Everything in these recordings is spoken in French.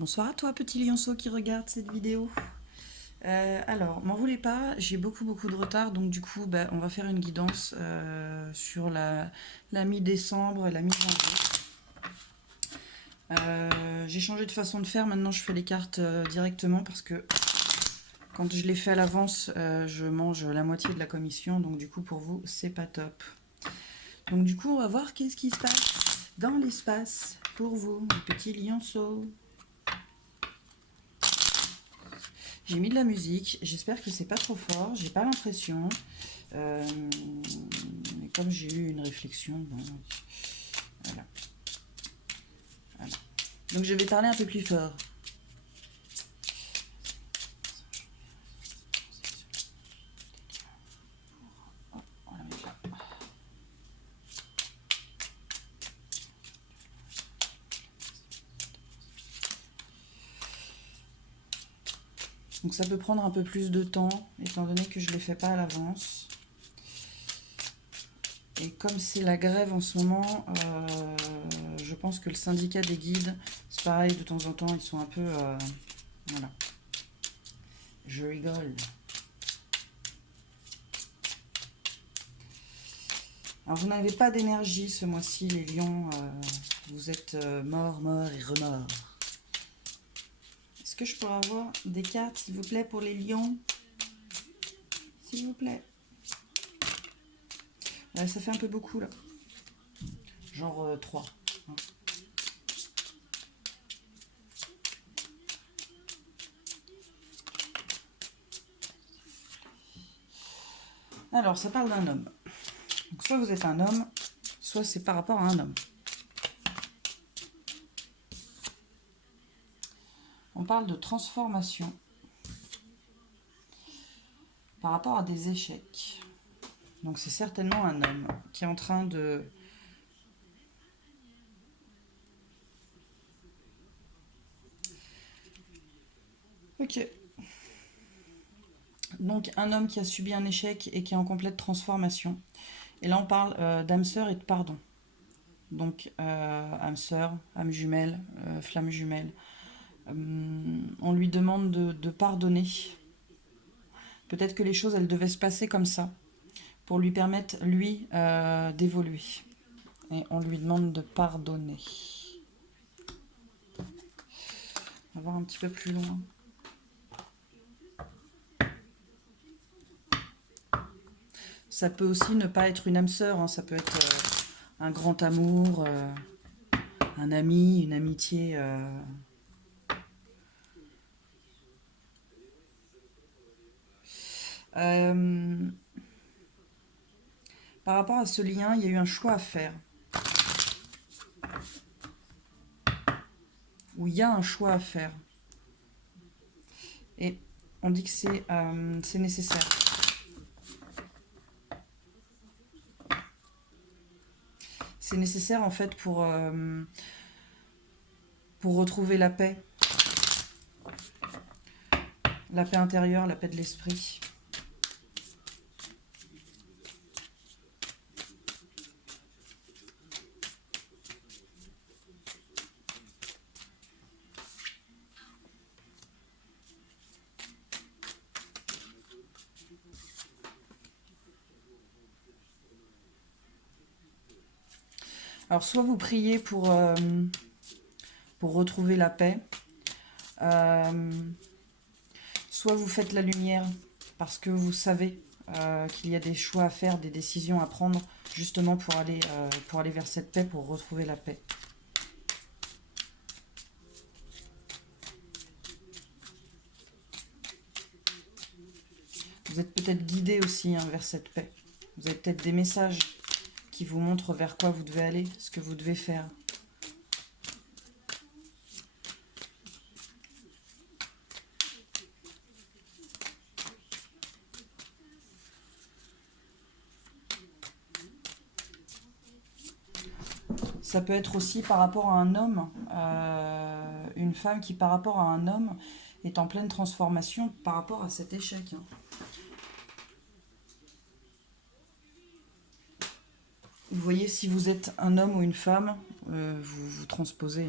Bonsoir à toi, petit lionceau qui regarde cette vidéo. Alors, m'en voulez pas, j'ai beaucoup de retard, donc du coup, on va faire une guidance sur la mi-décembre et la mi-janvier. J'ai changé de façon de faire, maintenant je fais les cartes directement parce que quand je les fais à l'avance, je mange la moitié de la commission, donc du coup pour vous, c'est pas top. Donc du coup, on va voir qu'est-ce qui se passe dans l'espace pour vous, les petits lionceaux. J'ai mis de la musique, j'espère que c'est pas trop fort, j'ai pas l'impression. Mais comme j'ai eu une réflexion, bon, voilà. Voilà. Donc je vais parler un peu plus fort. Donc ça peut prendre un peu plus de temps, étant donné que je ne les fais pas à l'avance. Et comme c'est la grève en ce moment, je pense que le syndicat des guides, c'est pareil, de temps en temps, ils sont un peu... voilà. Je rigole. Alors vous n'avez pas d'énergie ce mois-ci, les lions. Vous êtes morts et remords. Est-ce que je pourrais avoir des cartes, s'il vous plaît, pour les lions? S'il vous plaît. Ça fait un peu beaucoup, là. Genre 3. Hein. Alors, ça parle d'un homme. Donc, soit vous êtes un homme, soit c'est par rapport à un homme. On parle de transformation par rapport à des échecs. Donc, c'est certainement un homme qui est en train de... Ok. Donc, un homme qui a subi un échec et qui est en complète transformation. Et là, on parle d'âme sœur et de pardon. Donc, âme sœur, âme jumelle, flamme jumelle. On lui demande de pardonner. Peut-être que les choses, elles devaient se passer comme ça, pour lui permettre, lui, d'évoluer. Et on lui demande de pardonner. On va voir un petit peu plus loin. Ça peut aussi ne pas être une âme sœur, hein. Ça peut être un grand amour, un ami, une amitié. Par rapport à ce lien, il y a eu un choix à faire. Ou il y a un choix à faire. Et on dit que c'est nécessaire. C'est nécessaire en fait pour retrouver la paix intérieure, la paix de l'esprit. Alors soit vous priez pour retrouver la paix, soit vous faites la lumière parce que vous savez qu'il y a des choix à faire, des décisions à prendre justement pour aller vers cette paix, pour retrouver la paix. Vous êtes peut-être guidé aussi vers cette paix. Vous avez peut-être des messages qui vous montrent vers quoi vous devez aller, ce que vous devez faire. Ça peut être aussi par rapport à un homme, une femme qui par rapport à un homme est en pleine transformation par rapport à cet échec. Vous voyez, si vous êtes un homme ou une femme, vous vous transposez.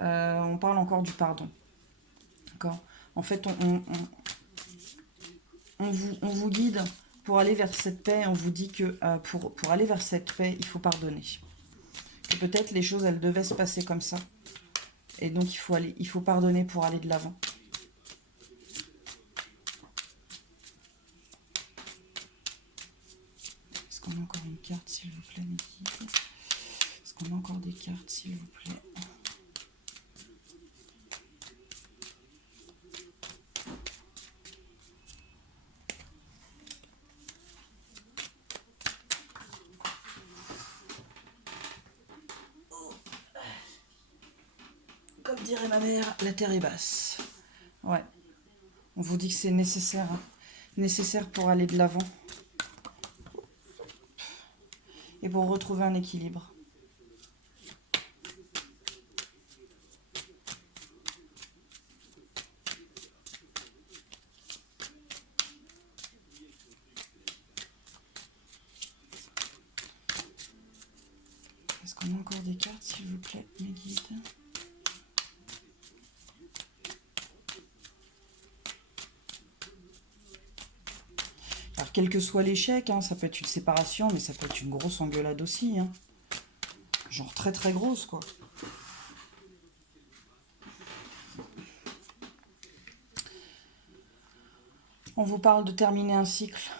On parle encore du pardon. D'accord. En fait, on vous guide pour aller vers cette paix. On vous dit que pour aller vers cette paix, il faut pardonner. Que peut-être les choses, elles devaient se passer comme ça. Et donc, il faut pardonner pour aller de l'avant. Est-ce qu'on a encore une carte, s'il vous plaît, Niki? Est-ce qu'on a encore des cartes, s'il vous plaît? Comme dirait ma mère, la terre est basse. Ouais. On vous dit que c'est nécessaire. Hein. Nécessaire pour aller de l'avant. Et pour retrouver un équilibre. Est-ce qu'on a encore des cartes, s'il vous plaît, mes guides? Alors, quel que soit l'échec, hein, ça peut être une séparation, mais ça peut être une grosse engueulade aussi. Hein. Genre très très grosse, quoi. On vous parle de terminer un cycle.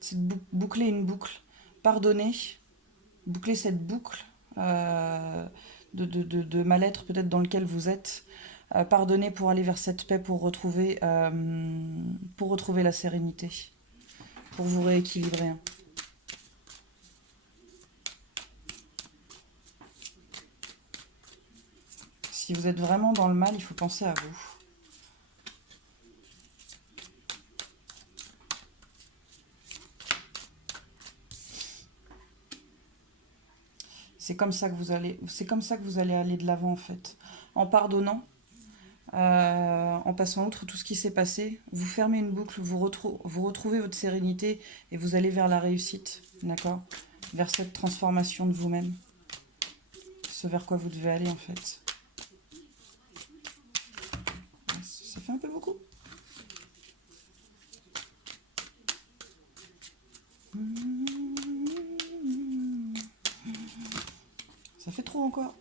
C'est de boucler une boucle. Pardonner, boucler cette boucle de mal-être peut-être dans lequel vous êtes. Pardonner pour aller vers cette paix, pour retrouver la sérénité, pour vous rééquilibrer. Hein. Si vous êtes vraiment dans le mal, il faut penser à vous. C'est comme ça que vous allez aller de l'avant en fait. En pardonnant, en passant outre tout ce qui s'est passé, vous fermez une boucle, vous retrouvez votre sérénité et vous allez vers la réussite, d'accord? Vers cette transformation de vous-même. Ce vers quoi vous devez aller en fait. Ça fait un peu beaucoup. Ça fait trop encore.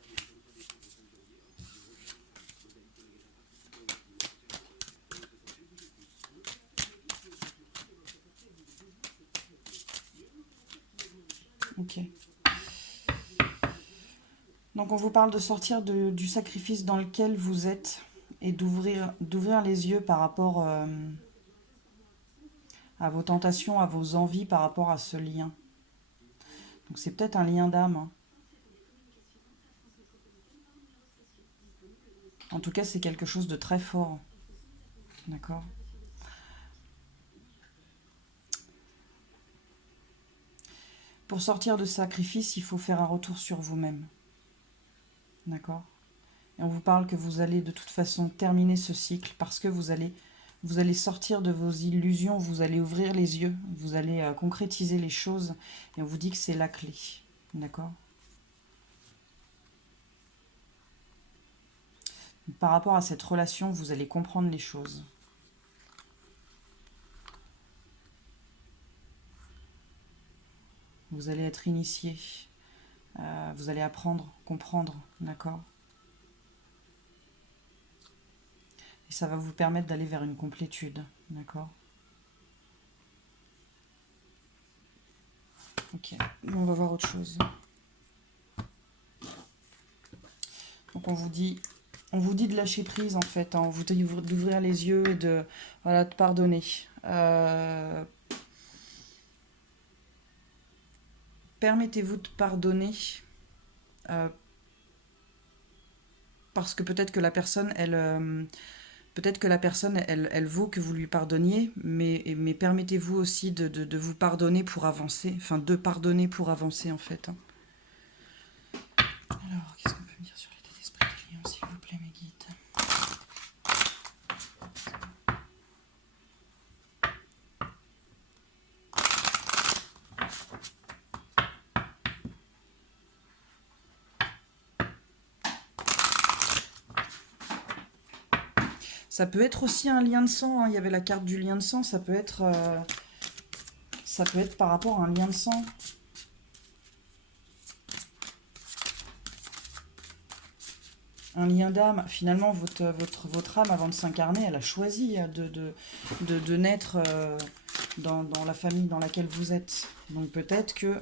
Ok. Donc on vous parle de sortir du sacrifice dans lequel vous êtes et d'ouvrir les yeux par rapport à vos tentations, à vos envies, par rapport à ce lien. Donc c'est peut-être un lien d'âme. Hein. En tout cas, c'est quelque chose de très fort. D'accord ? Pour sortir de ce sacrifice, il faut faire un retour sur vous-même. D'accord ? Et on vous parle que vous allez de toute façon terminer ce cycle parce que vous allez sortir de vos illusions, vous allez ouvrir les yeux, vous allez concrétiser les choses et on vous dit que c'est la clé. D'accord ? Par rapport à cette relation, vous allez comprendre les choses. Vous allez être initié. Vous allez apprendre, comprendre, d'accord ? Et ça va vous permettre d'aller vers une complétude, d'accord ? Ok, on va voir autre chose. Donc on vous dit de lâcher prise en fait, hein. On vous dit d'ouvrir les yeux et de pardonner. Permettez-vous de pardonner parce que peut-être que la personne, elle vaut que vous lui pardonniez, mais permettez-vous aussi de vous pardonner pour avancer, enfin de pardonner pour avancer en fait. Hein. Alors, qu'est-ce qu'on peut me dire sur l'état d'esprit des clients, s'il vous plaît, mes guides ? Ça peut être aussi un lien de sang, hein. Il y avait la carte du lien de sang, ça peut être par rapport à un lien de sang. Un lien d'âme. Finalement, votre âme, avant de s'incarner, elle a choisi de naître dans la famille dans laquelle vous êtes. Donc peut-être que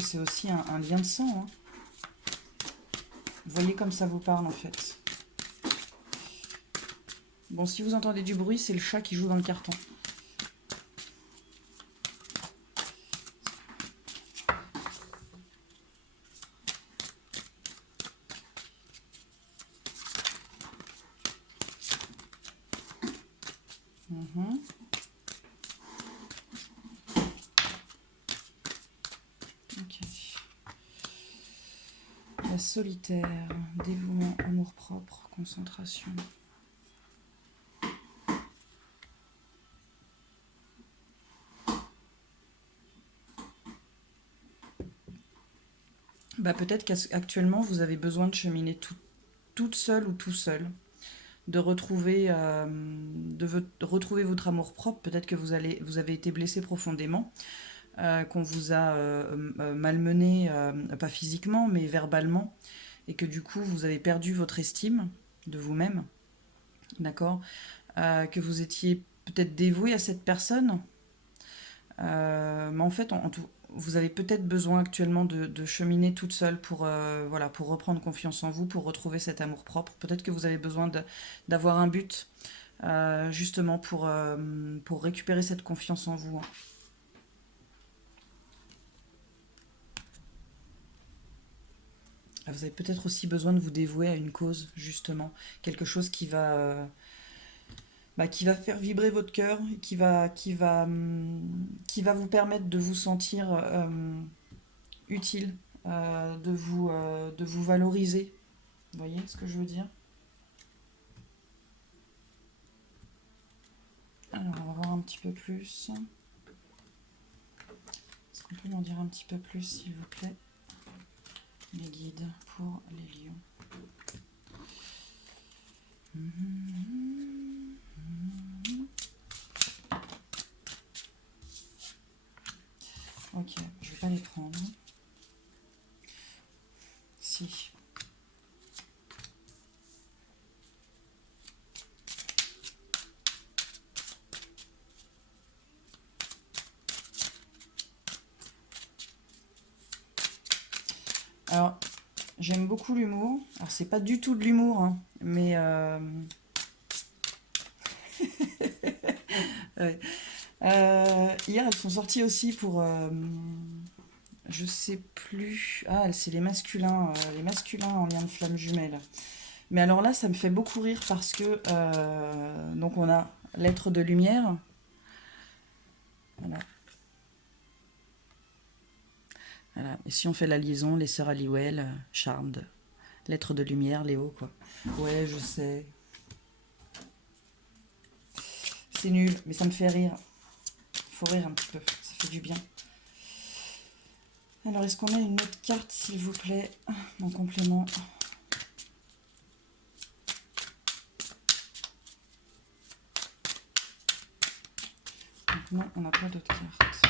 c'est aussi un lien de sang. Hein. Vous voyez comme ça vous parle en fait. Bon, si vous entendez du bruit, c'est le chat qui joue dans le carton. Mhm. Ok. La solitaire, dévouement, amour-propre, concentration. Bah, peut-être qu'actuellement, vous avez besoin de cheminer toute seule ou tout seul, de retrouver votre amour-propre. Peut-être que vous avez été blessé profondément, qu'on vous a malmené, pas physiquement, mais verbalement, et que du coup, vous avez perdu votre estime de vous-même, d'accord. Que vous étiez peut-être dévoué à cette personne, mais en fait, vous avez peut-être besoin actuellement de cheminer toute seule voilà, pour reprendre confiance en vous, pour retrouver cet amour-propre. Peut-être que vous avez besoin d'avoir un but, justement, pour récupérer cette confiance en vous. Hein. Vous avez peut-être aussi besoin de vous dévouer à une cause, justement. Quelque chose qui va faire vibrer votre cœur, qui va vous permettre de vous sentir utile, de vous valoriser. Vous voyez ce que je veux dire? Alors, on va voir un petit peu plus. Est-ce qu'on peut m'en dire un petit peu plus, s'il vous plaît? Les guides pour les lions. Ok, je vais pas les prendre. Si. Alors, j'aime beaucoup l'humour. Alors, c'est pas du tout de l'humour, hein, mais ouais. Hier, elles sont sorties aussi pour, je sais plus. Ah, c'est les masculins en lien de flamme jumelle. Mais alors là, ça me fait beaucoup rire parce que donc on a l'être de lumière. Voilà. Voilà. Et si on fait la liaison, les sœurs Halliwell, Charmed, l'être de lumière, Léo, quoi. Ouais, je sais. C'est nul, mais ça me fait rire. Faut rire un petit peu, ça fait du bien. Alors, est-ce qu'on a une autre carte, s'il vous plaît, en complément? Non, on n'a pas d'autres cartes.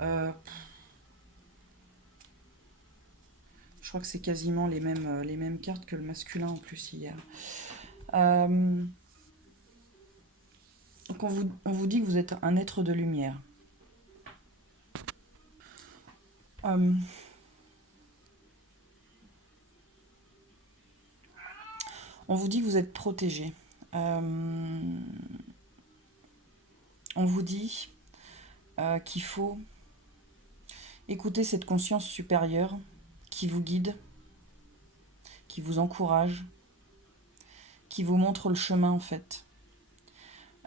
Euh, je crois que c'est quasiment les mêmes cartes que le masculin en plus hier. Donc on vous dit que vous êtes un être de lumière. Euh, on vous dit que vous êtes protégé. On vous dit qu'il faut écouter cette conscience supérieure qui vous guide, qui vous encourage, qui vous montre le chemin en fait.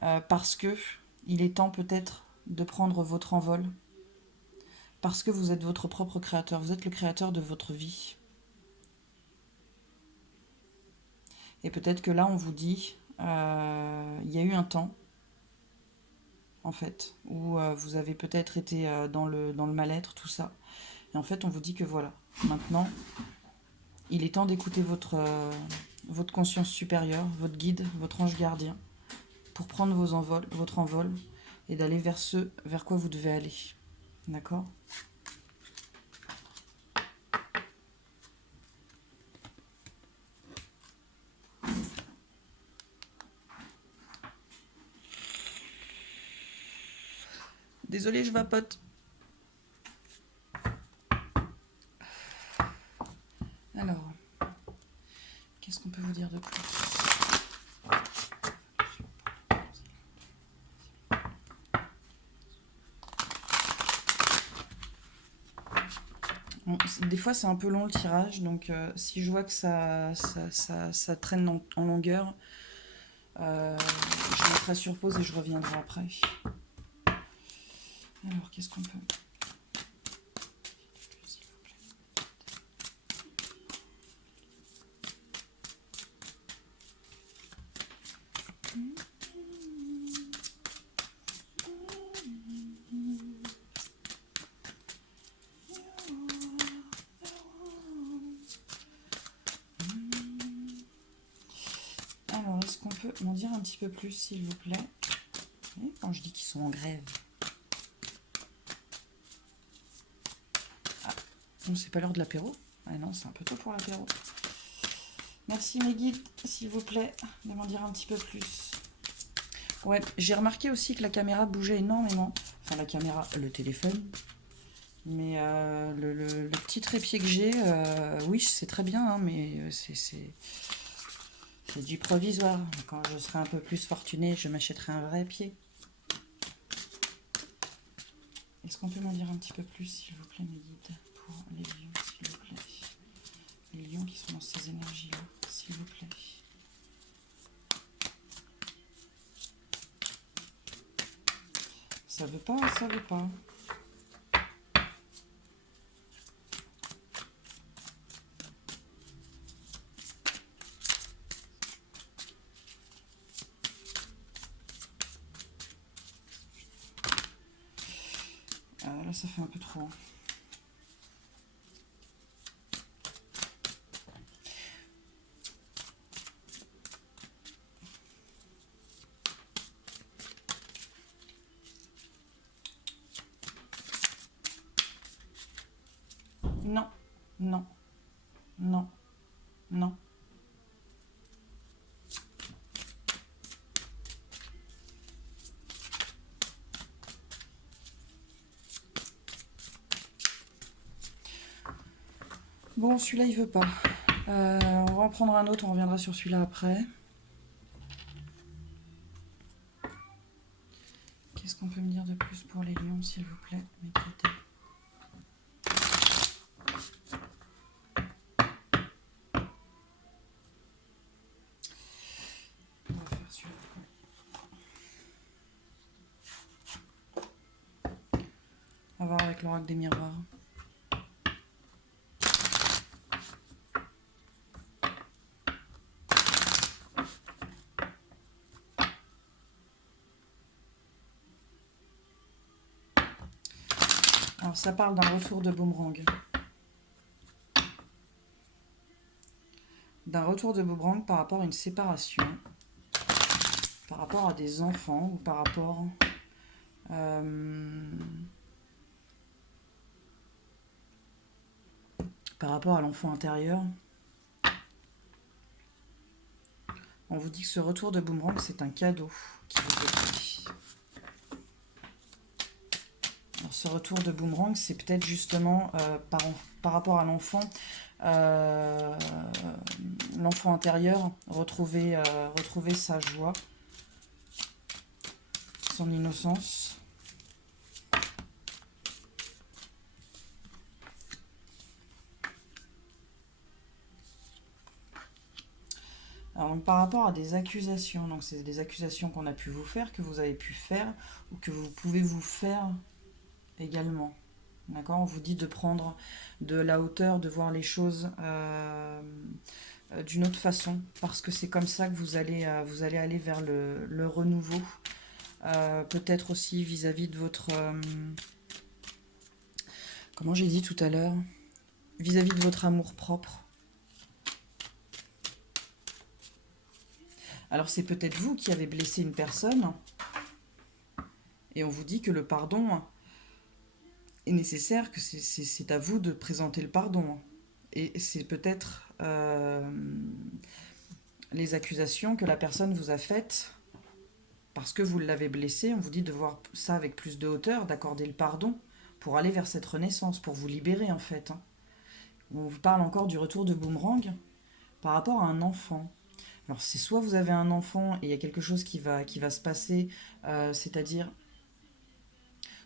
Parce que il est temps peut-être de prendre votre envol. Parce que vous êtes votre propre créateur, vous êtes le créateur de votre vie. Et peut-être que là on vous dit, il y a eu un temps, en fait, où vous avez peut-être été dans le mal-être, tout ça. Et en fait, on vous dit que voilà, maintenant, il est temps d'écouter votre conscience supérieure, votre guide, votre ange gardien, pour prendre votre envol et d'aller vers ce vers quoi vous devez aller. D'accord? Désolée, je vapote. Alors, qu'est-ce qu'on peut vous dire de plus? Bon, des fois, c'est un peu long le tirage, donc si je vois que ça traîne en longueur, je mettrai sur pause et je reviendrai après. Alors, qu'est-ce qu'on peut... Alors, est-ce qu'on peut m'en dire un petit peu plus, s'il vous plaît? Et quand je dis qu'ils sont en grève. Ah, non, c'est pas l'heure de l'apéro? Ah non, c'est un peu tôt pour l'apéro. Merci mes guides, s'il vous plaît, de m'en dire un petit peu plus. Ouais, j'ai remarqué aussi que la caméra bougeait énormément. Enfin, la caméra, le téléphone. Mais le petit trépied que j'ai, oui, c'est très bien, hein, mais c'est du provisoire. Quand je serai un peu plus fortunée, je m'achèterai un vrai pied. Est-ce qu'on peut m'en dire un petit peu plus, s'il vous plaît, mes guides, pour les lions, s'il vous plaît? Les lions qui sont dans ces énergies-là, s'il vous plaît. Ça veut pas, ça veut pas. Là, ça fait un peu trop. Non, non, non, non. Bon, celui-là, il veut pas. On va en prendre un autre, on reviendra sur celui-là après. Qu'est-ce qu'on peut me dire de plus pour les lions, s'il vous plaît, mes guides? On va faire celui-là. On va voir avec l'oracle des miroirs. Alors, ça parle d'un retour de boomerang. D'un retour de boomerang par rapport à une séparation, par rapport à des enfants ou par rapport à l'enfant intérieur. On vous dit que ce retour de boomerang, c'est un cadeau qui vous est fait. Alors, ce retour de boomerang, c'est peut-être justement par rapport à l'enfant, l'enfant intérieur, retrouver sa joie, son innocence. Alors, donc, par rapport à des accusations, donc c'est des accusations qu'on a pu vous faire, que vous avez pu faire, ou que vous pouvez vous faire également. D'accord? On vous dit de prendre de la hauteur, de voir les choses d'une autre façon, parce que c'est comme ça que vous allez aller vers le renouveau, Peut-être aussi vis-à-vis de votre... comment j'ai dit tout à l'heure? Vis-à-vis de votre amour-propre. Alors c'est peut-être vous qui avez blessé une personne et on vous dit que le pardon est nécessaire, que c'est à vous de présenter le pardon. Et c'est peut-être les accusations que la personne vous a faites parce que vous l'avez blessé. On vous dit de voir ça avec plus de hauteur, d'accorder le pardon pour aller vers cette renaissance, pour vous libérer en fait. On vous parle encore du retour de boomerang par rapport à un enfant. Alors c'est soit vous avez un enfant et il y a quelque chose qui va se passer, c'est-à-dire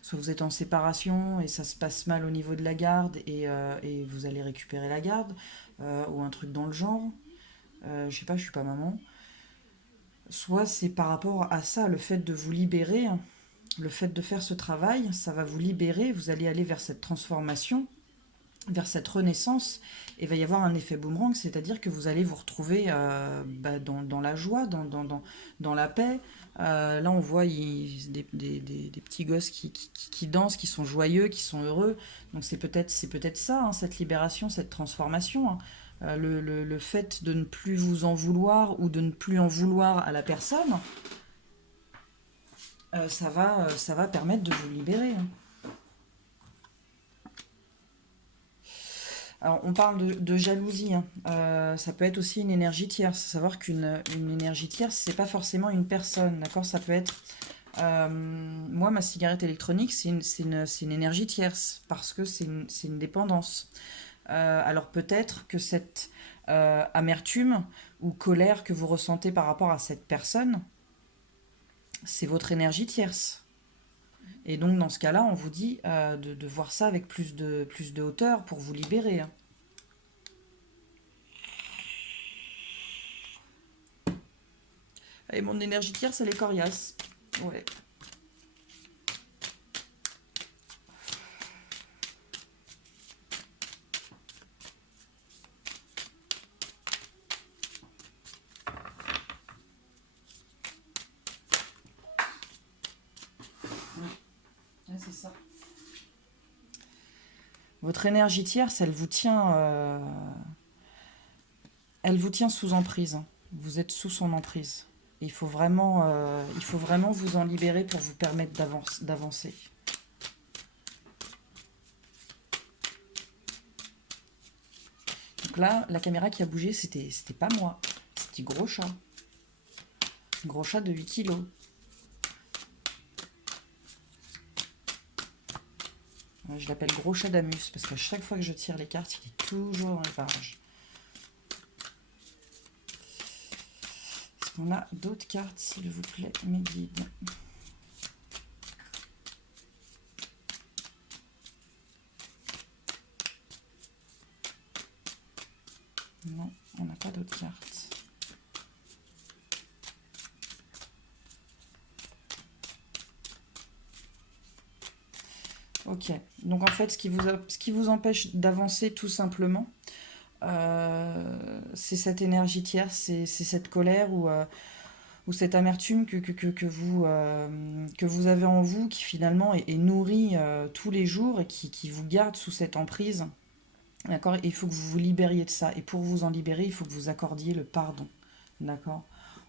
soit vous êtes en séparation et ça se passe mal au niveau de la garde et vous allez récupérer la garde, ou un truc dans le genre. Je sais pas, je suis pas maman. Soit c'est par rapport à ça, le fait de vous libérer, le fait de faire ce travail, ça va vous libérer, vous allez aller vers cette transformation, vers cette renaissance, et il va y avoir un effet boomerang, c'est-à-dire que vous allez vous retrouver dans la joie, dans la paix. Là, on voit des petits gosses qui dansent, qui sont joyeux, qui sont heureux. Donc c'est peut-être ça, hein, cette libération, cette transformation. Hein. Le fait de ne plus vous en vouloir ou de ne plus en vouloir à la personne, ça va permettre de vous libérer. Hein. Alors, on parle de jalousie. Hein. Ça peut être aussi une énergie tierce. Savoir une énergie tierce, c'est pas forcément une personne, d'accord? Ça peut être... moi, ma cigarette électronique, c'est une énergie tierce, parce que c'est une dépendance. Alors peut-être que cette amertume ou colère que vous ressentez par rapport à cette personne, c'est votre énergie tierce. Et donc dans ce cas-là, on vous dit de voir ça avec plus de hauteur pour vous libérer. Hein. Et mon énergie tierce, elle est coriace. Ouais. Ouais, c'est ça. Votre énergie tierce, elle vous tient sous emprise. Hein. Vous êtes sous son emprise. Il faut vraiment vous en libérer pour vous permettre d'avancer. Donc là, la caméra qui a bougé, c'était pas moi. C'était gros chat. Gros chat de 8 kilos. Je l'appelle gros chat d'Amus parce qu'à chaque fois que je tire les cartes, il est toujours dans les parages. Est-ce qu'on a d'autres cartes, s'il vous plaît, mes guides? Non, on n'a pas d'autres cartes. Ok, donc en fait, ce qui vous empêche d'avancer tout simplement, c'est cette énergie tierce, c'est cette colère ou cette amertume que vous avez en vous, qui finalement est nourrie tous les jours et qui vous garde sous cette emprise. D'accord? Et il faut que vous vous libériez de ça. Et pour vous en libérer, il faut que vous accordiez le pardon. D'accord?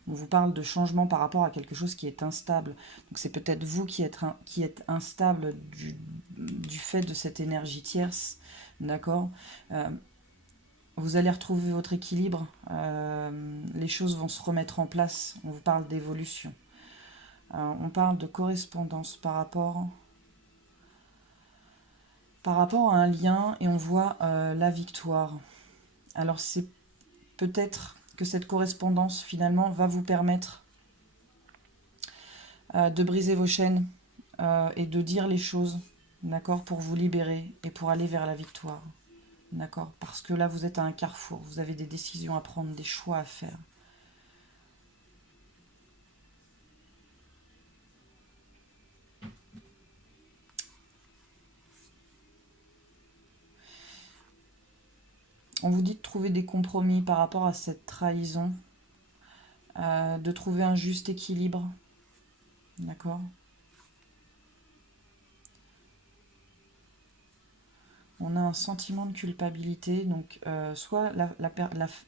On vous parle de changement par rapport à quelque chose qui est instable. Donc c'est peut-être vous qui êtes instable du fait de cette énergie tierce. D'accord? Vous allez retrouver votre équilibre. Les choses vont se remettre en place. On vous parle d'évolution. On parle de correspondance par rapport à un lien et on voit la victoire. Alors c'est peut-être que cette correspondance finalement va vous permettre de briser vos chaînes et de dire les choses, d'accord, pour vous libérer et pour aller vers la victoire, d'accord, parce que là vous êtes à un carrefour, vous avez des décisions à prendre, des choix à faire. On vous dit de trouver des compromis par rapport à cette trahison, de trouver un juste équilibre. D'accord? On a un sentiment de culpabilité, donc soit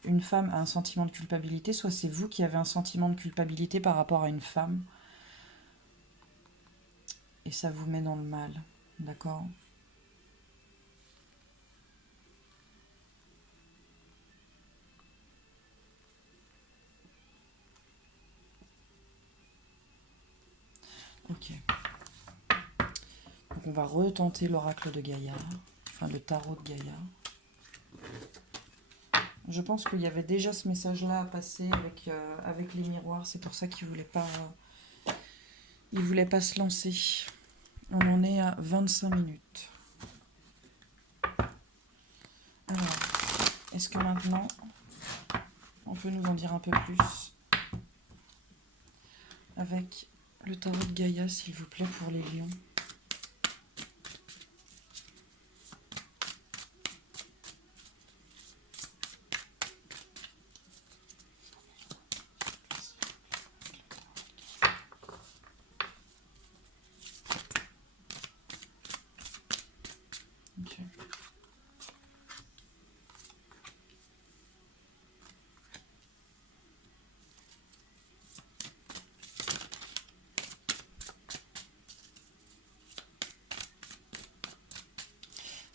une femme a un sentiment de culpabilité, soit c'est vous qui avez un sentiment de culpabilité par rapport à une femme, et ça vous met dans le mal, d'accord? Ok. Donc on va retenter l'oracle de Gaïa, enfin le tarot de Gaïa. Je pense qu'il y avait déjà ce message-là à passer avec les miroirs, c'est pour ça il voulait pas se lancer. On en est à 25 minutes. Alors, est-ce que maintenant, on peut nous en dire un peu plus avec le tarot de Gaïa, s'il vous plaît, pour les lions? Ok.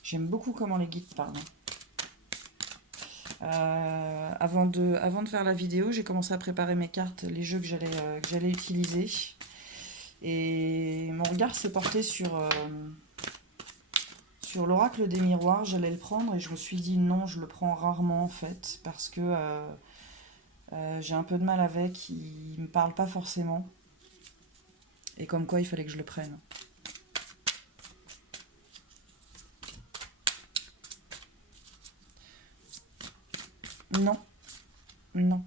J'aime beaucoup comment les guides parlent. Avant de faire la vidéo, j'ai commencé à préparer mes cartes, les jeux que j'allais utiliser. Et mon regard s'est porté sur l'oracle des miroirs. J'allais le prendre et je me suis dit non, je le prends rarement en fait, parce que j'ai un peu de mal avec, il me parle pas forcément. Et comme quoi il fallait que je le prenne. Non, non.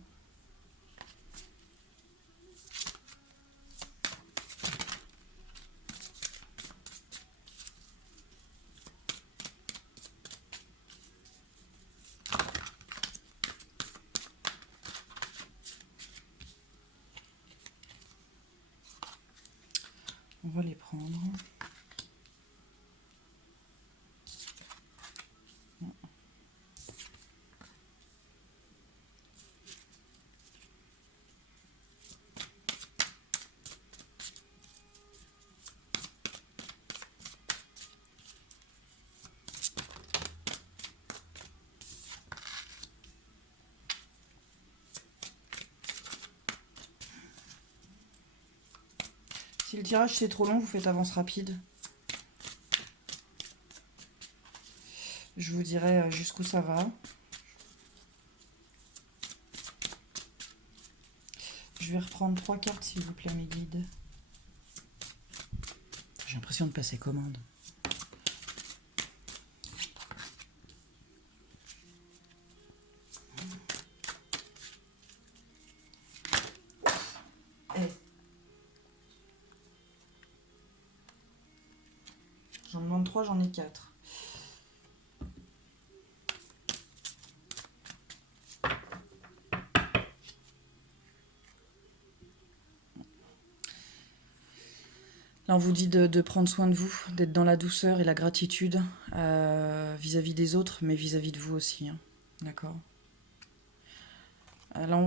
On va les prendre. Si le tirage c'est trop long, vous faites avance rapide. Je vous dirai jusqu'où ça va. Je vais reprendre 3 cartes s'il vous plaît mes guides. J'ai l'impression de passer commande. J'en demande 3, j'en ai 4. Là, on vous dit de prendre soin de vous, d'être dans la douceur et la gratitude vis-à-vis des autres, mais vis-à-vis de vous aussi. Hein. D'accord. Là,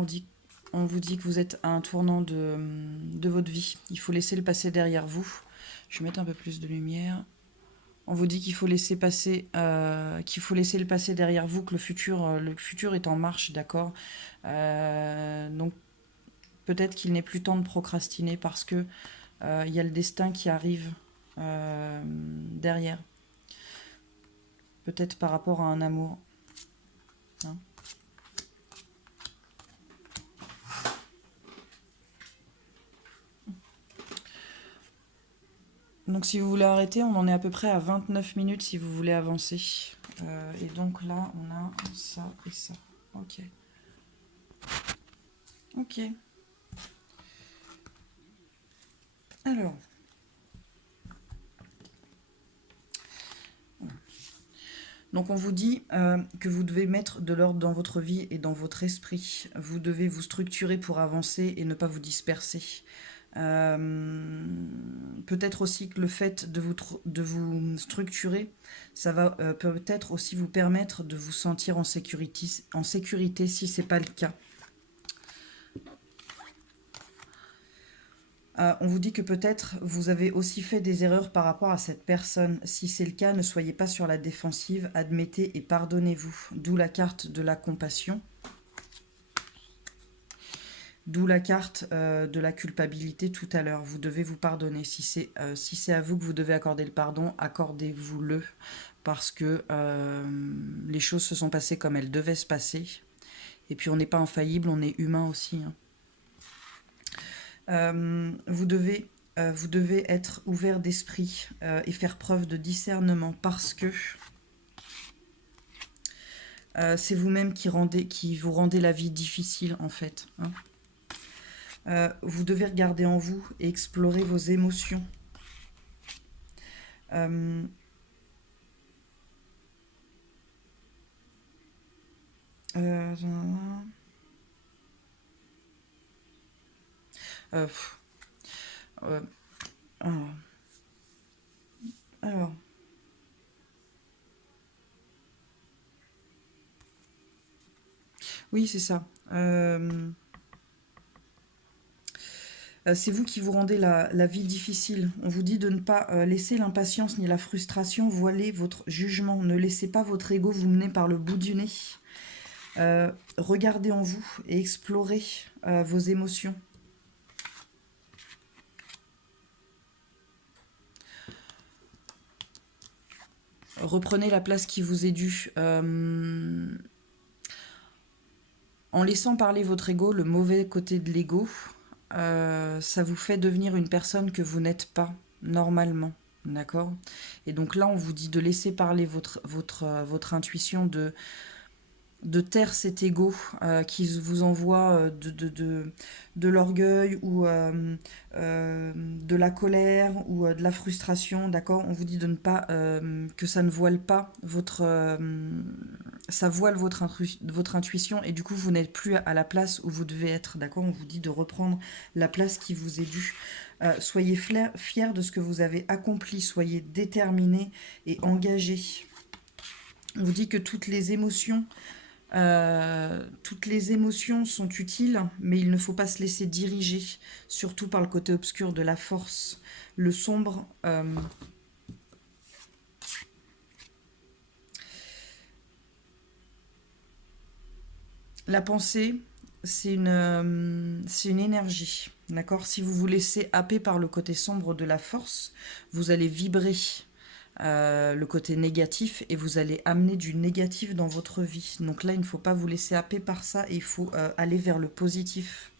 on vous dit que vous êtes à un tournant de votre vie. Il faut laisser le passé derrière vous. Je vais mettre un peu plus de lumière. On vous dit qu'il faut laisser le passé derrière vous, que le futur est en marche, d'accord. Donc peut-être qu'il n'est plus temps de procrastiner parce que il y a le destin qui arrive derrière. Peut-être par rapport à un amour. Hein. Donc si vous voulez arrêter, on en est à peu près à 29 minutes si vous voulez avancer. Et donc là, on a ça et ça. Ok. Ok. Alors. Donc on vous dit que vous devez mettre de l'ordre dans votre vie et dans votre esprit. Vous devez vous structurer pour avancer et ne pas vous disperser. Peut-être aussi que le fait de vous structurer, ça va peut-être aussi vous permettre de vous sentir en sécurité si ce n'est pas le cas. On vous dit que peut-être vous avez aussi fait des erreurs par rapport à cette personne. Si c'est le cas, ne soyez pas sur la défensive, admettez et pardonnez-vous. D'où la carte de la compassion. D'où la carte de la culpabilité tout à l'heure. Vous devez vous pardonner. Si c'est à vous que vous devez accorder le pardon, accordez-vous-le. Parce que les choses se sont passées comme elles devaient se passer. Et puis on n'est pas infaillible, on est humain aussi. Vous devez être ouvert d'esprit et faire preuve de discernement parce que c'est vous-même qui vous rendez la vie difficile en fait. Vous devez regarder en vous et explorer vos émotions. Euh, euh, euh, euh, alors, alors, oui, c'est ça. C'est vous qui vous rendez la vie difficile. On vous dit de ne pas laisser l'impatience ni la frustration voiler votre jugement. Ne laissez pas votre ego vous mener par le bout du nez. Regardez en vous et explorez vos émotions. Reprenez la place qui vous est due. En laissant parler votre ego, le mauvais côté de l'ego, ça vous fait devenir une personne que vous n'êtes pas normalement. D'accord? Et donc là, on vous dit de laisser parler votre intuition, de taire cet ego qui vous envoie de l'orgueil ou de la colère ou de la frustration, d'accord? On vous dit de ne pas, que ça ne voile pas ça voile votre intuition et du coup vous n'êtes plus à la place où vous devez être, d'accord? On vous dit de reprendre la place qui vous est due. Soyez fiers de ce que vous avez accompli, soyez déterminés et engagés. On vous dit que toutes les émotions sont utiles, mais il ne faut pas se laisser diriger, surtout par le côté obscur de la force. Le sombre, la pensée, c'est une énergie, d'accord? Si vous vous laissez happer par le côté sombre de la force, vous allez vibrer le côté négatif et vous allez amener du négatif dans votre vie. Donc là, il ne faut pas vous laisser happer par ça et il faut aller vers le positif.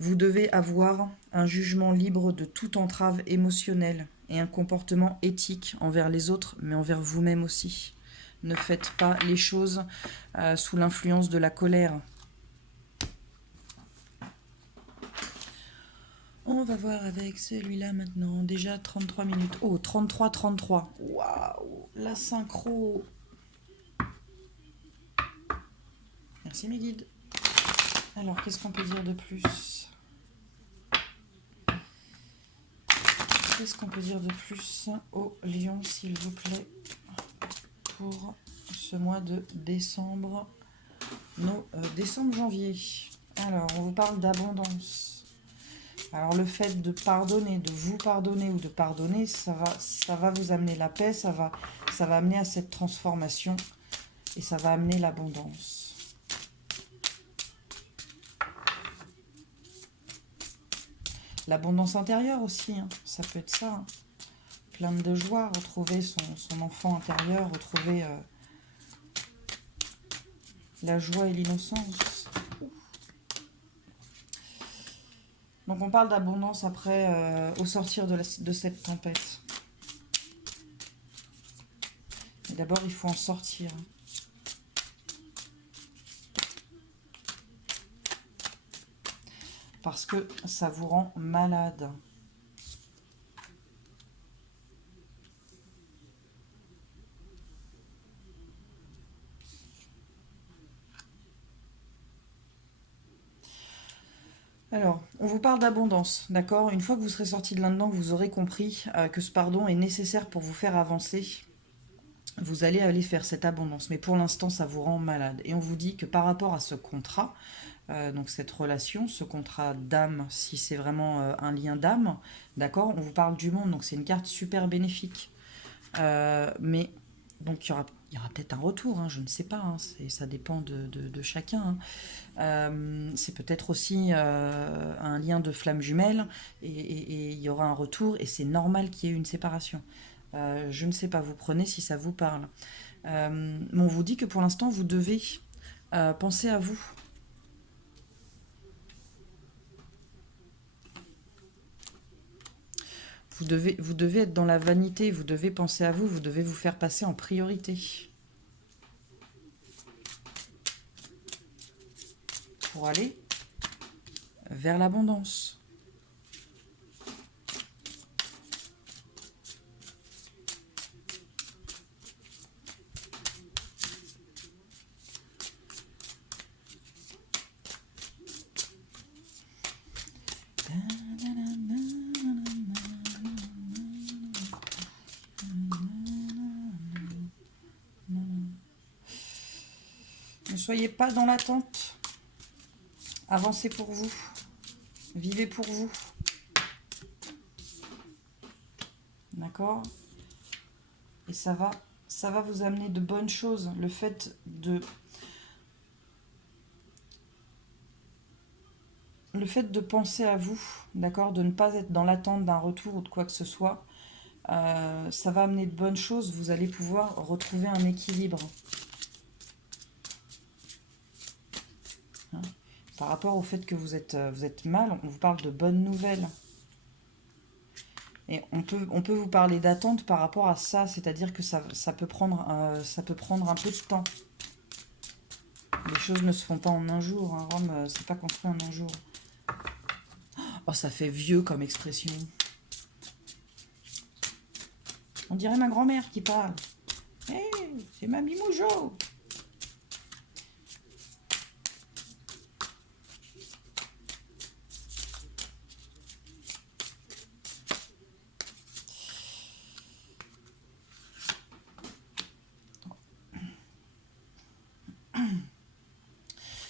Vous devez avoir un jugement libre de toute entrave émotionnelle et un comportement éthique envers les autres, mais envers vous-même aussi. Ne faites pas les choses sous l'influence de la colère. On va voir avec celui-là maintenant. Déjà 33 minutes. Oh, 33. Waouh, la synchro. Merci mes guides. Alors, qu'est-ce qu'on peut dire de plus? Qu'est-ce qu'on peut dire de plus au lion, s'il vous plaît, pour ce mois de décembre, décembre-janvier. Alors, on vous parle d'abondance. Alors, le fait de pardonner, de vous pardonner ou de pardonner, ça va vous amener la paix, ça va amener à cette transformation et ça va amener l'abondance. L'abondance intérieure aussi, hein, ça peut être ça. Hein. Plein de joie, retrouver son enfant intérieur, retrouver la joie et l'innocence. Donc on parle d'abondance après, au sortir de cette tempête. Mais d'abord, il faut en sortir. Parce que ça vous rend malade. Alors, on vous parle d'abondance, d'accord? Une fois que vous serez sorti de là-dedans, vous aurez compris que ce pardon est nécessaire pour vous faire avancer. Vous allez aller faire cette abondance, mais pour l'instant, ça vous rend malade. Et on vous dit que par rapport à ce contrat, donc cette relation, ce contrat d'âme, si c'est vraiment un lien d'âme, d'accord? On vous parle du monde, donc c'est une carte super bénéfique. Mais donc il y aura peut-être un retour, hein, je ne sais pas, hein, ça dépend de chacun, hein. C'est peut-être aussi un lien de flamme jumelle et il y aura un retour et c'est normal qu'il y ait une séparation. Je ne sais pas, vous prenez si ça vous parle. Mais on vous dit que pour l'instant, vous devez penser à vous. Vous devez être dans la vanité, vous devez penser à vous, vous devez vous faire passer en priorité pour aller vers l'abondance. Ne soyez pas dans l'attente, avancez pour vous, vivez pour vous, d'accord? Et ça va vous amener de bonnes choses. Le fait de penser à vous, d'accord, de ne pas être dans l'attente d'un retour ou de quoi que ce soit, ça va amener de bonnes choses. Vous allez pouvoir retrouver un équilibre, hein. Par rapport au fait que vous êtes mal, on vous parle de bonnes nouvelles. Et on peut vous parler d'attente par rapport à ça, c'est-à-dire que ça peut prendre un peu de temps. Les choses ne se font pas en un jour, hein. Rome, c'est pas construit en un jour. Oh, ça fait vieux comme expression. On dirait ma grand-mère qui parle. Hé, c'est Mamie Moujo.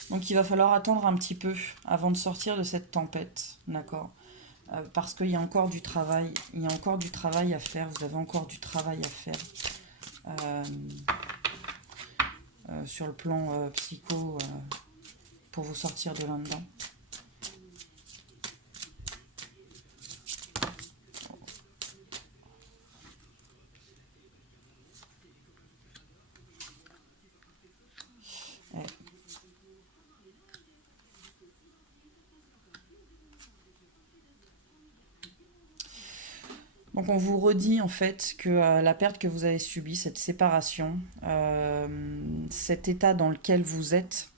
Donc il va falloir attendre un petit peu avant de sortir de cette tempête, d'accord? Parce qu'il y a encore du travail, il y a encore du travail à faire, vous avez encore du travail à faire euh, sur le plan psycho pour vous sortir de là-dedans. Ouais. Donc on vous redit en fait que la perte que vous avez subie, cette séparation, cet état dans lequel vous êtes,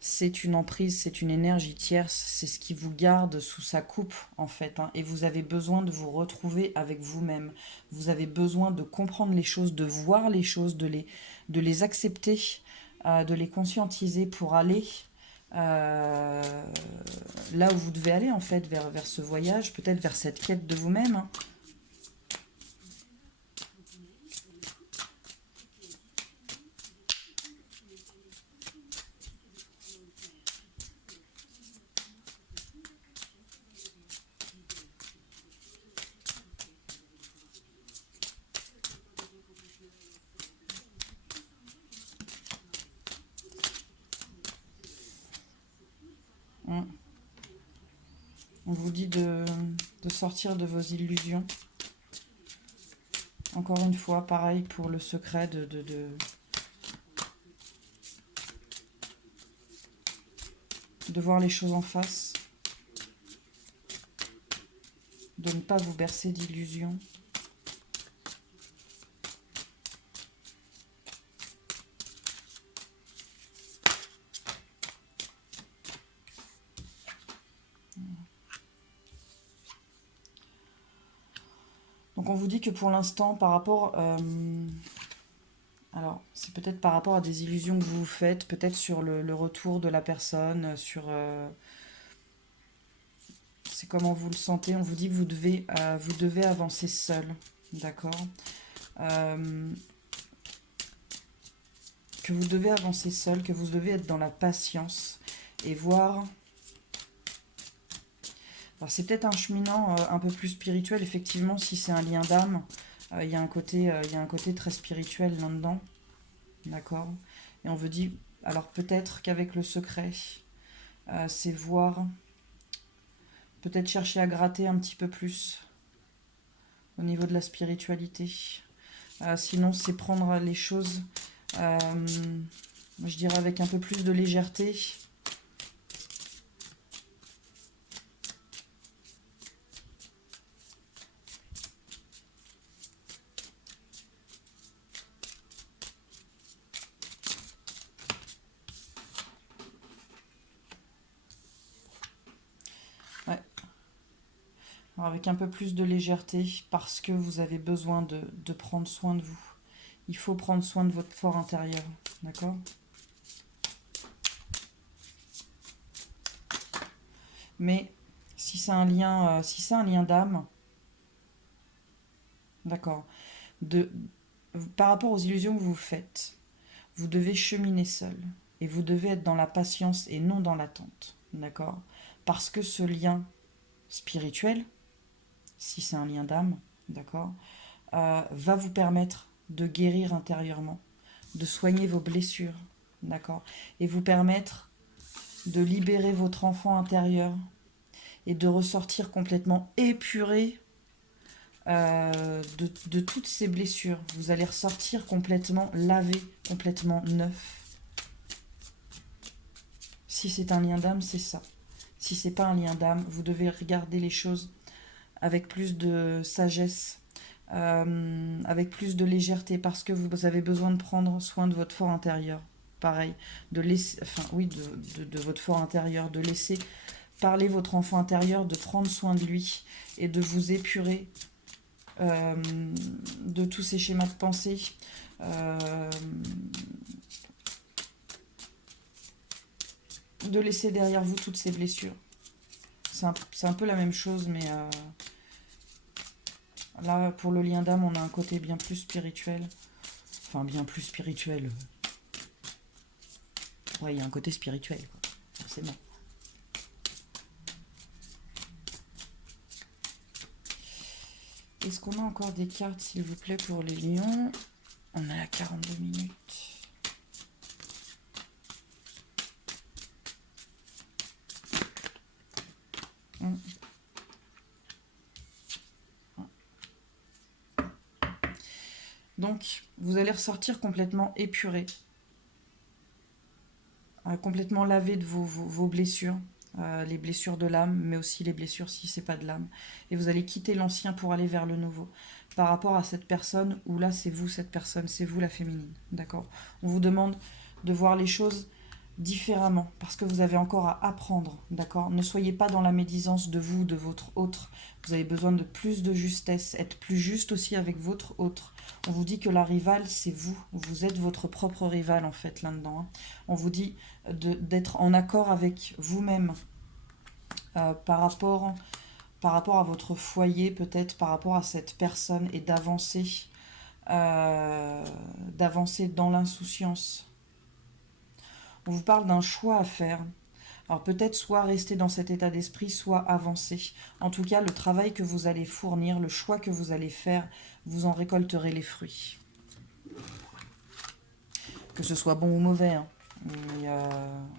c'est une emprise, c'est une énergie tierce, c'est ce qui vous garde sous sa coupe en fait, hein. Et vous avez besoin de vous retrouver avec vous-même. Vous avez besoin de comprendre les choses, de voir les choses, de les accepter, de les conscientiser pour aller euh, là où vous devez aller en fait, vers ce voyage, peut-être vers cette quête de vous-même, hein. Mm. On vous dit de sortir de vos illusions. Encore une fois, pareil pour le secret de voir les choses en face, de ne pas vous bercer d'illusions. Donc on vous dit que pour l'instant, par rapport... alors, c'est peut-être par rapport à des illusions que vous vous faites, peut-être sur le retour de la personne, sur... comment vous le sentez. On vous dit que vous devez avancer seul, d'accord, que vous devez avancer seul, que vous devez être dans la patience et voir... Alors c'est peut-être un cheminant un peu plus spirituel, effectivement, si c'est un lien d'âme, il y a un côté très spirituel là-dedans, d'accord. Et on vous dit, alors peut-être qu'avec le secret, c'est voir, peut-être chercher à gratter un petit peu plus au niveau de la spiritualité. Sinon, c'est prendre les choses, je dirais, avec un peu plus de légèreté. Ouais. Alors, avec un peu plus de légèreté, parce que vous avez besoin de prendre soin de vous. Il faut prendre soin de votre fort intérieur, d'accord? Mais si c'est un lien d'âme, d'accord, par rapport aux illusions que vous faites, vous devez cheminer seul. Et vous devez être dans la patience et non dans l'attente, d'accord? Parce que ce lien spirituel, si c'est un lien d'âme, d'accord, va vous permettre de guérir intérieurement, de soigner vos blessures, d'accord, et vous permettre de libérer votre enfant intérieur et de ressortir complètement épuré de toutes ces blessures. Vous allez ressortir complètement lavé, complètement neuf. Si c'est un lien d'âme, c'est ça. Si c'est pas un lien d'âme, vous devez regarder les choses avec plus de sagesse, avec plus de légèreté, parce que vous avez besoin de prendre soin de votre fort intérieur. Pareil, de laisser, enfin oui, de votre fort intérieur, de laisser parler votre enfant intérieur, de prendre soin de lui et de vous épurer de tous ces schémas de pensée. De laisser derrière vous toutes ces blessures. C'est un peu la même chose, mais là, pour le lien d'âme, on a un côté bien plus spirituel. Enfin, bien plus spirituel. Ouais, il y a un côté spirituel, quoi, forcément. Est-ce qu'on a encore des cartes, s'il vous plaît, pour les lions? On est à 42 minutes. Donc, vous allez ressortir complètement épuré, complètement lavé de vos blessures, les blessures de l'âme, mais aussi les blessures si c'est pas de l'âme. Et vous allez quitter l'ancien pour aller vers le nouveau. Par rapport à cette personne, où là c'est vous cette personne, c'est vous la féminine, d'accord? On vous demande de voir les choses différemment, parce que vous avez encore à apprendre, d'accord? Ne soyez pas dans la médisance de vous, de votre autre. Vous avez besoin de plus de justesse, être plus juste aussi avec votre autre. On vous dit que la rivale, c'est vous. Vous êtes votre propre rival, en fait, là-dedans, hein. On vous dit d'être en accord avec vous-même par rapport à votre foyer, peut-être par rapport à cette personne, et d'avancer dans l'insouciance. On vous parle d'un choix à faire. Alors peut-être soit rester dans cet état d'esprit, soit avancer. En tout cas, le travail que vous allez fournir, le choix que vous allez faire, vous en récolterez les fruits. Que ce soit bon ou mauvais, hein. Mais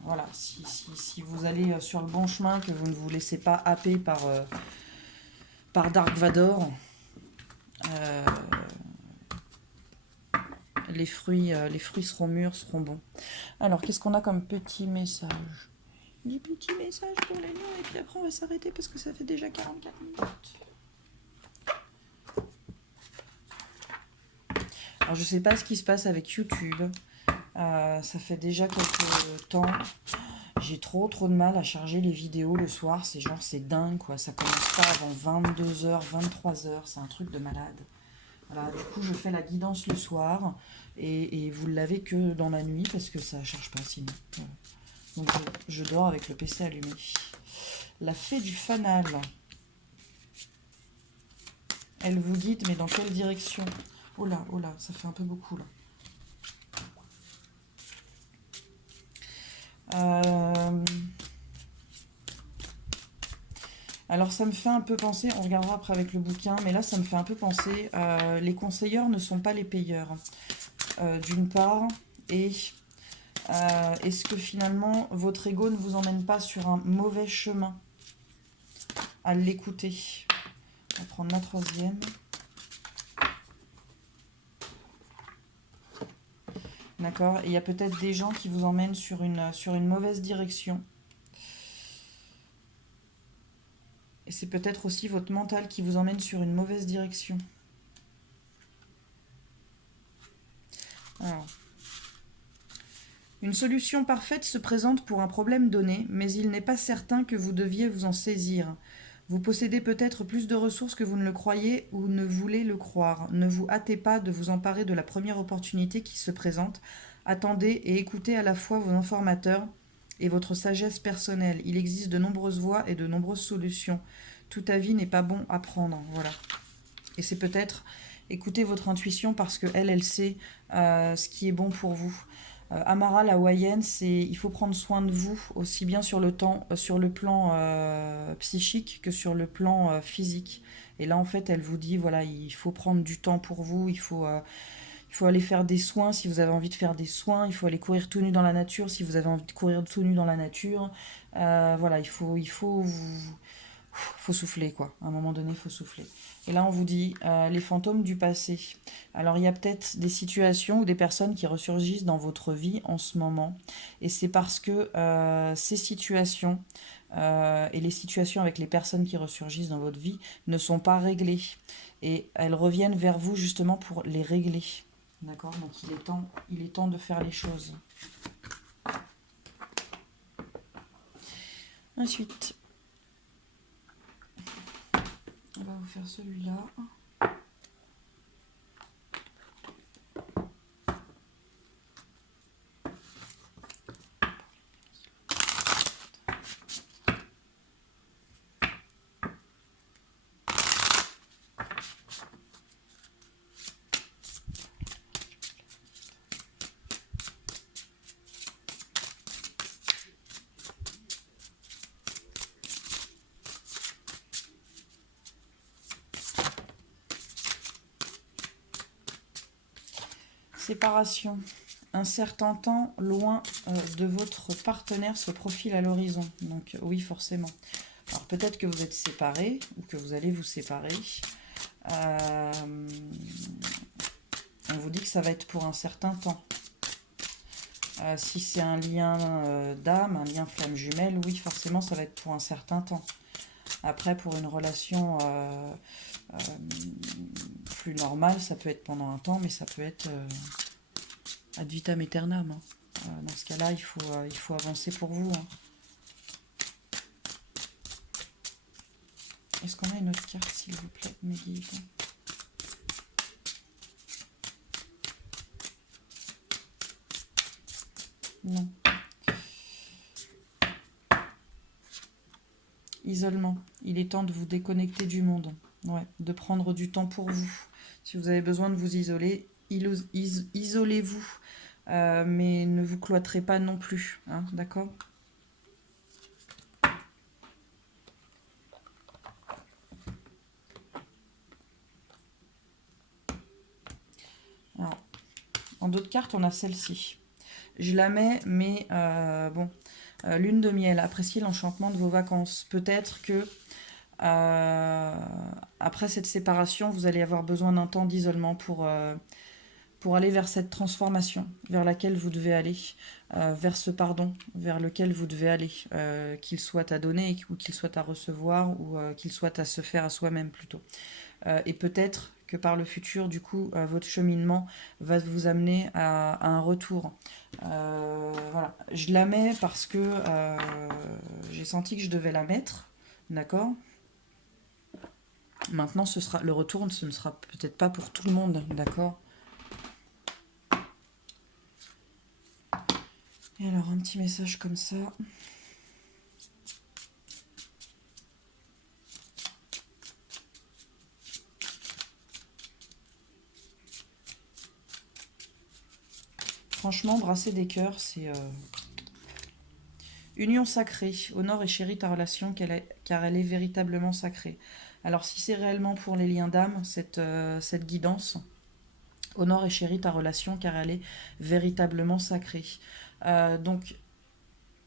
voilà, si vous allez sur le bon chemin, que vous ne vous laissez pas happer par Dark Vador, les fruits seront mûrs, seront bons. Alors, qu'est-ce qu'on a comme petit message? Des petits messages pour les lions, et puis après on va s'arrêter parce que ça fait déjà 44 minutes. Alors je sais pas ce qui se passe avec YouTube. Ça fait déjà quelques temps. J'ai trop de mal à charger les vidéos le soir. C'est dingue quoi. Ça commence pas avant 22h, 23h. C'est un truc de malade. Voilà, du coup je fais la guidance le soir. Et vous l'avez que dans la nuit parce que ça charge pas sinon. Voilà. Donc je dors avec le PC allumé. La fée du fanal. Elle vous guide, mais dans quelle direction? Oh là, ça fait un peu beaucoup là. Alors ça me fait un peu penser, on regardera après avec le bouquin, mais là ça me fait un peu penser, les conseilleurs ne sont pas les payeurs, d'une part, et est-ce que finalement votre ego ne vous emmène pas sur un mauvais chemin à l'écouter? On va prendre la troisième. D'accord? Et il y a peut-être des gens qui vous emmènent sur une mauvaise direction. Et c'est peut-être aussi votre mental qui vous emmène sur une mauvaise direction. Alors, une solution parfaite se présente pour un problème donné, mais il n'est pas certain que vous deviez vous en saisir. Vous possédez peut-être plus de ressources que vous ne le croyez ou ne voulez le croire. Ne vous hâtez pas de vous emparer de la première opportunité qui se présente. Attendez et écoutez à la fois vos informateurs et votre sagesse personnelle. Il existe de nombreuses voies et de nombreuses solutions. Tout avis n'est pas bon à prendre. Voilà. Et c'est peut-être écouter votre intuition parce qu'elle, elle sait ce qui est bon pour vous. Amara, la hawaïenne, c'est il faut prendre soin de vous aussi bien sur le plan psychique que sur le plan physique. Et là, en fait, elle vous dit voilà, il faut prendre du temps pour vous, il faut aller faire des soins si vous avez envie de faire des soins, il faut aller courir tout nu dans la nature si vous avez envie de courir tout nu dans la nature. Voilà, faut souffler quoi. À un moment donné, il faut souffler. Et là, on vous dit les fantômes du passé. Alors, il y a peut-être des situations ou des personnes qui ressurgissent dans votre vie en ce moment. Et c'est parce que ces situations et les situations avec les personnes qui ressurgissent dans votre vie ne sont pas réglées. Et elles reviennent vers vous justement pour les régler. D'accord? Donc, il est temps de faire les choses. Ensuite, on va vous faire celui-là. Séparation. Un certain temps loin de votre partenaire se profile à l'horizon. Donc oui, forcément. Alors peut-être que vous êtes séparés ou que vous allez vous séparer. On vous dit que ça va être pour un certain temps. Si c'est un lien d'âme, un lien flamme jumelle, oui, forcément, ça va être pour un certain temps. Après, pour une relation plus normale, ça peut être pendant un temps, mais ça peut être ad vitam aeternam. Hein. Dans ce cas-là, il faut avancer pour vous. Hein. Est-ce qu'on a une autre carte, s'il vous plaît, mes guides? Non. Isolement. Il est temps de vous déconnecter du monde. Ouais, de prendre du temps pour vous. Si vous avez besoin de vous isoler, isolez-vous. Mais ne vous cloîtrez pas non plus. Hein, d'accord? Alors, en d'autres cartes, on a celle-ci. Je la mets, mais bon, lune de miel, appréciez l'enchantement de vos vacances. Peut-être que après cette séparation, vous allez avoir besoin d'un temps d'isolement pour aller vers cette transformation, vers laquelle vous devez aller, vers ce pardon, vers lequel vous devez aller, qu'il soit à donner ou qu'il soit à recevoir ou qu'il soit à se faire à soi-même plutôt. Et peut-être que par le futur, du coup, votre cheminement va vous amener à un retour. Voilà. Je la mets parce que j'ai senti que je devais la mettre, d'accord? Maintenant, le retour, ce ne sera peut-être pas pour tout le monde, d'accord? Et alors, un petit message comme ça. franchement, brasser des cœurs, c'est... Union sacrée. Honore et chéris ta relation car elle est véritablement sacrée. Alors si c'est réellement pour les liens d'âme, cette guidance, honore et chéris ta relation car elle est véritablement sacrée. Donc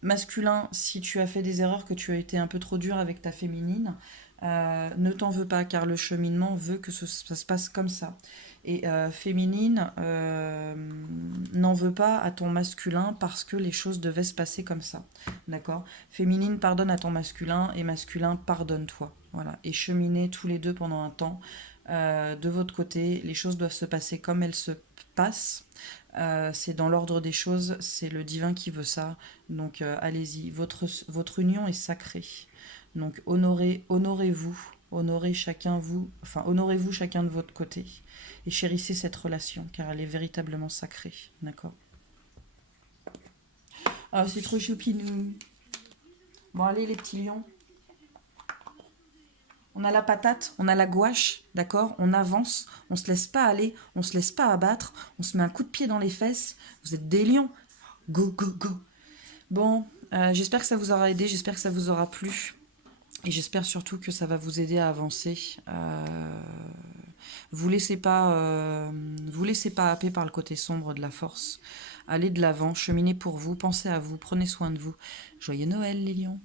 masculin, si tu as fait des erreurs, que tu as été un peu trop dur avec ta féminine, ne t'en veux pas car le cheminement veut que ça se passe comme ça. Et féminine, n'en veut pas à ton masculin parce que les choses devaient se passer comme ça. D'accord? Féminine pardonne à ton masculin et masculin pardonne-toi. Voilà. Et cheminez tous les deux pendant un temps. De votre côté, les choses doivent se passer comme elles se passent. C'est dans l'ordre des choses, c'est le divin qui veut ça. Donc allez-y, votre union est sacrée. Donc honorez-vous, honorez-vous chacun de votre côté. Et chérissez cette relation, car elle est véritablement sacrée. D'accord? Ah, c'est trop choupinou. Bon, allez les petits lions. On a la patate, on a la gouache, d'accord? On avance, on se laisse pas aller, on se laisse pas abattre, on se met un coup de pied dans les fesses. Vous êtes des lions. Go, go, go. Bon, j'espère que ça vous aura aidé, j'espère que ça vous aura plu. Et j'espère surtout que ça va vous aider à avancer. Vous vous laissez pas happer par le côté sombre de la force. Allez de l'avant, cheminez pour vous, pensez à vous, prenez soin de vous. Joyeux Noël les lions!